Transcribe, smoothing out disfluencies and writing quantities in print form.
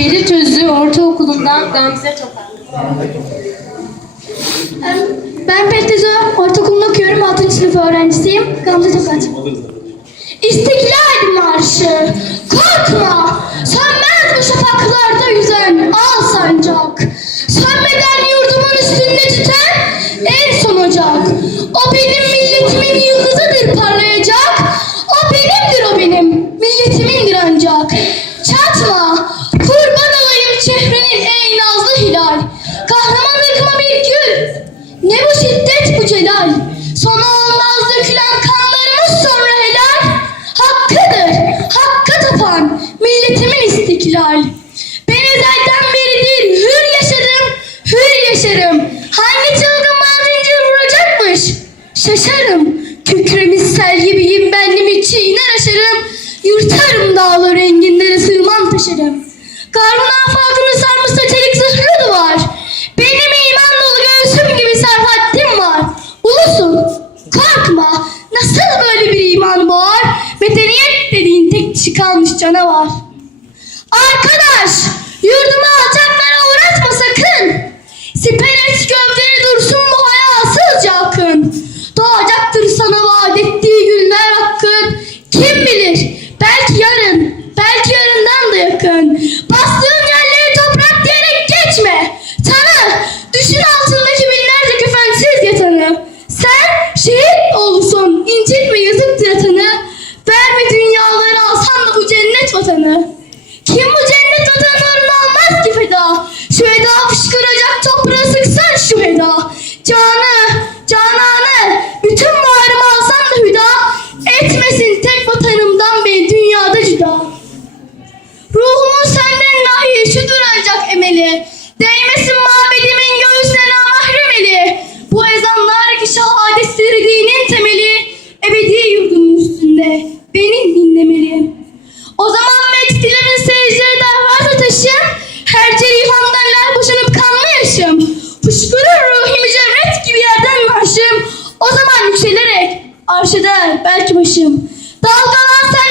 Ferit Özü Ortaokulu'ndan Gamze Topak. Ben Ferit Özü Ortaokulu'nda okuyorum. 6. sınıf öğrencisiyim. Gamze Tokat. İstiklal Marşı. Korkma. Sönmez bu şafaklarda yüzen al sancak. Sönmeden yurdumun üstünde tüten en son ocak. O benim milletimin yıldızıdır parlayacak. O benimdir, o benim milletimindir ancak. Çatma. Kurban olayım çehrenin ey nazlı hilal. Kahramanlıkıma bir gül. Ne bu şiddet bu celal. Sonu olmaz dökülen kanlarımız sonra helal. Hakkıdır, hakka tapan milletimin istiklal. Ben ezelden beridir hür yaşarım, hür yaşarım. Hangi çılgın mazincir vuracakmış? Şaşarım, kükremiz sel gibiyim, benliğimi çiğner aşarım. Yırtarım dağları enginlere sığmam taşırım. Karnın afakını sarmışsa çelik zırhlı duvar. Benim iman dolu göğsüm gibi serhattim var. Ulusun, korkma, nasıl böyle bir iman boğar? Medeniyet dediğin tek dişi kalmış canavar. Arkadaş, yurdumu alçaklara uğratma sakın. Siper et gövdeni dursun bu hayasızca akın. Doğacaktır sana vaat ettiği günler hakkın. Kim bilir, belki yarın, belki yarından da yakın. Bastığın yerleri toprak diyerek geçme. Tanı, düşün altındaki binlerce kefensiz yatanı. Sen şehit olsun, incitme yazıktır yatanı. Verme dünyaları alsan da bu cennet vatanı. Kim bu cennet vatanı uğruna almaz ki feda? Şu eda fışkıracak toprağa sıksan şu eda. Canı, cananı, bütün varımı alsam da hüda. Etmesin tek vatanımdan beni dünyada cüda. Ruhumun senden nahiye şudur ancak emeli. Değmesin mabedimin göğsüne namahrem eli. Bu ezanlar ki şehadetleri dinin temeli. Ebedi yurdumun üstünde beni dinlemeli. O zaman meclislerin seyircileri davası taşım. Her cerihandan lal boşanıp kanlı yaşım. Fışkırır ruhi mücevret gibi yerden marşım. O zaman yükselerek arşa der belki başım. Dalgalan sen